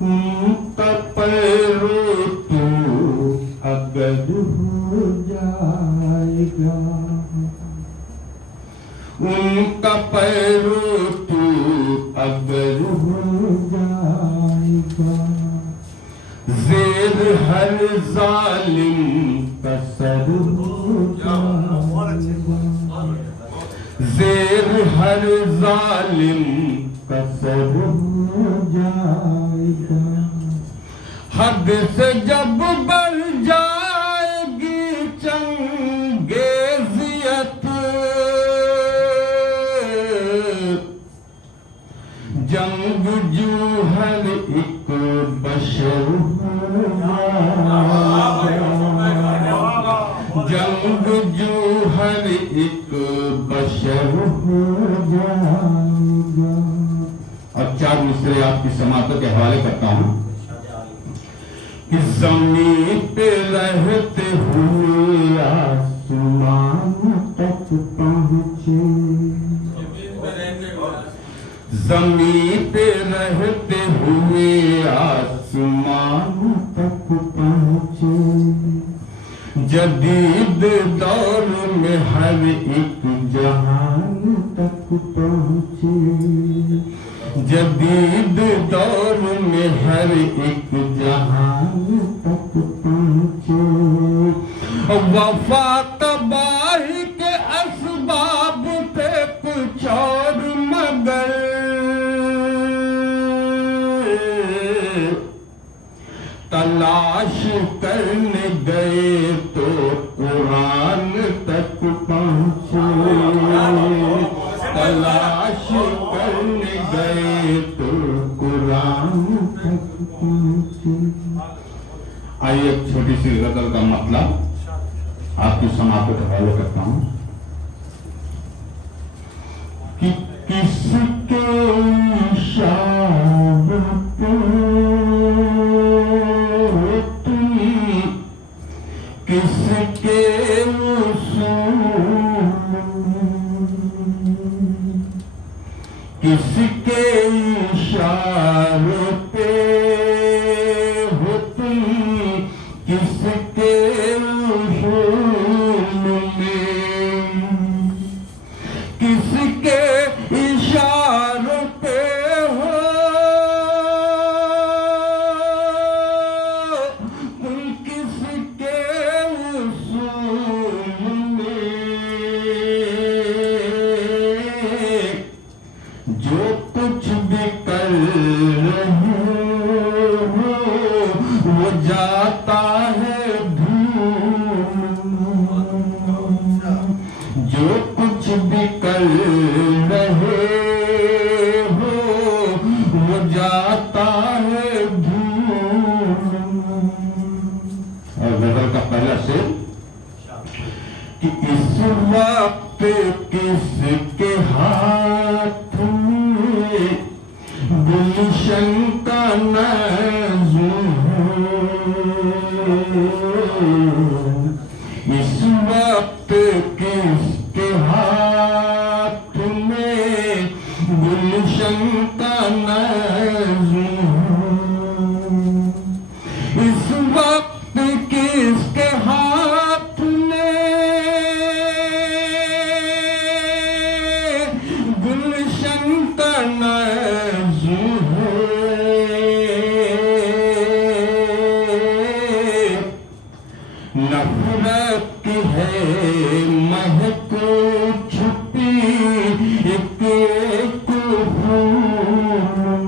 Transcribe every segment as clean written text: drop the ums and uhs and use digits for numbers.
उनका पैरों तो अगर हो जाएगा, उनका पैरों तो अगर हो जाएगा, ज़ेर हर जालिम का सर हो जाएगा, ज़ेर हर जालिम का सर हो जाएगा। हद से जब बढ़ जाएगी चंगेजियत, जंगजू हर एक बशर हो जाएगा, जंगजू हर एक बशर हो जाएगा। और चार मिसरे आपकी समातों के हवाले करता हूं कि जमीन पे रहते हुए आसमान तक पहुंचे, जमीन पे रहते हुए आसमान तक पहुंचे, जदीद दौर में हर एक जहान तक पहुंचे, जदीद दौर में हर एक जहान तक पहुंचे। वफा तबाही के असबाब थे कुछ और मगर, तलाश करने गए तो कुरान तक पहुंचे, तलाश करने गए तो कुरान तक पहुंचे। आइए एक छोटी सी गजल का मतलब आपकी समाप्त के हवाले करता हूं कि किसके इशारे पे किसके किसके इशारे पे हो तुम, किसके उसूल में, किसके इशारे पे हो तुम, किसके उसूल में, जो कुछ भी कर रहे हो वो जाता है धूम, जो कुछ भी कर रहे हो वो जाता है धूम। और गजल का पहला शेर कि इस वक्त किसके हाथ में गुलशन का नाज़ुम है, इस वक्त किसके हाथ में गुलशन का नाज़ुम है, इस वक्त किसके हाथ में गुलशन का नाज़ुम है। नफरत की है महक छुपी एक एक फूल,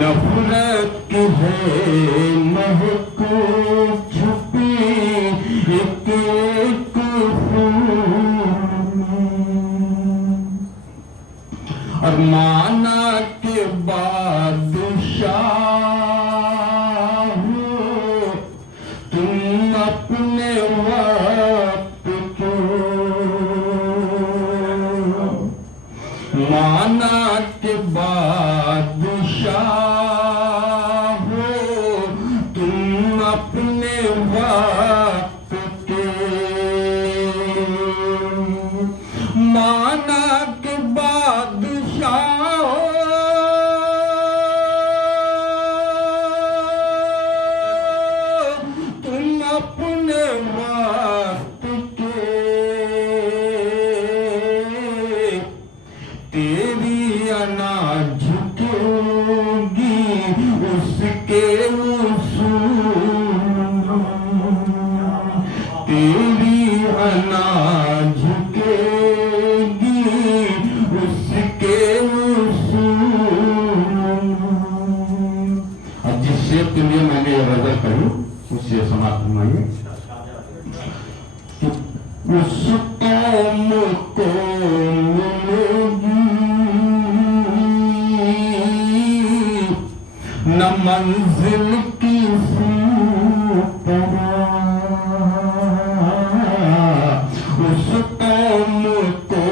नफरत की है महक छुपी एक एक फूल, और माना के बादशाह हो तुम अपने वक्त को, माना के बादशाह हो तुम अपने वक्त के, माना के बादशाह हो मंजिल किसी तरह उस कौम को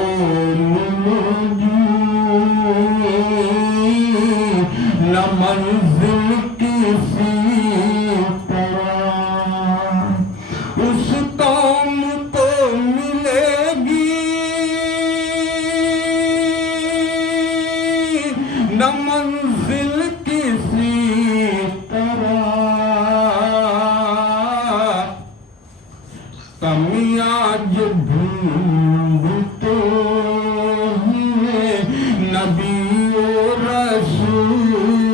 मिलेगी, न मंजिल किसी तरह उस कौम को मिलेगी, न मंजिल किसी तरह। कमियां जो ढूंढते हैं नबी और रसूल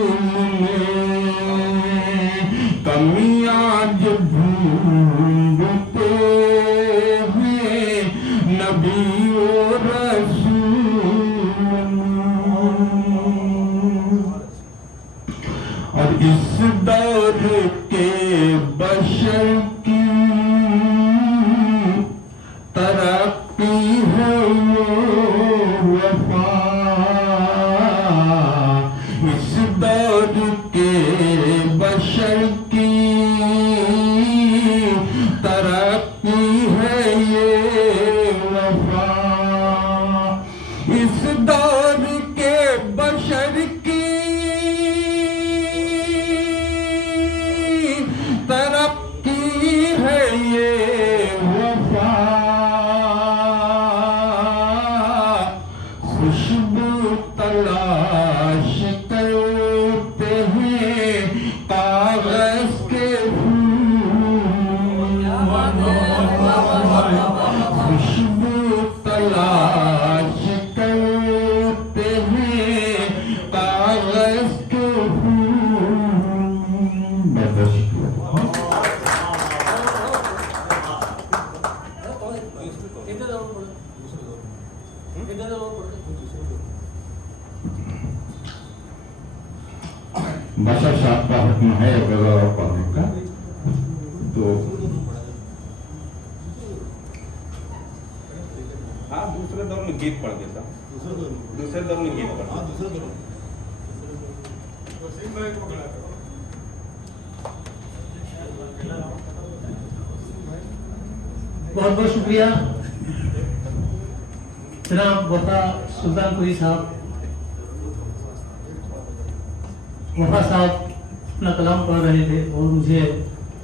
में, कमियां जो ढूंढते हैं नबी और रसूल में। और इस दौर के बशर की तरक्की है ये वफा, इस दौर के बशर की तरक्की है ये वफा, इस दौर के बशर की तरक्की है ये वफा। खुशबू तलाश करते हैं कागज के फूल, खुशबू तलाश करते हैं कागज के फूल। बस बशर साहब का हुक्म है गजल पढ़ने का, तो हाँ दूसरे दौर में गीत पढ़ देता, दूसरे दौर में गीत पढ़। बहुत बहुत शुक्रिया जनाब वफा सुल्तानपुरी साहब। वफा साहब अपना कलाम पढ़ रहे थे और मुझे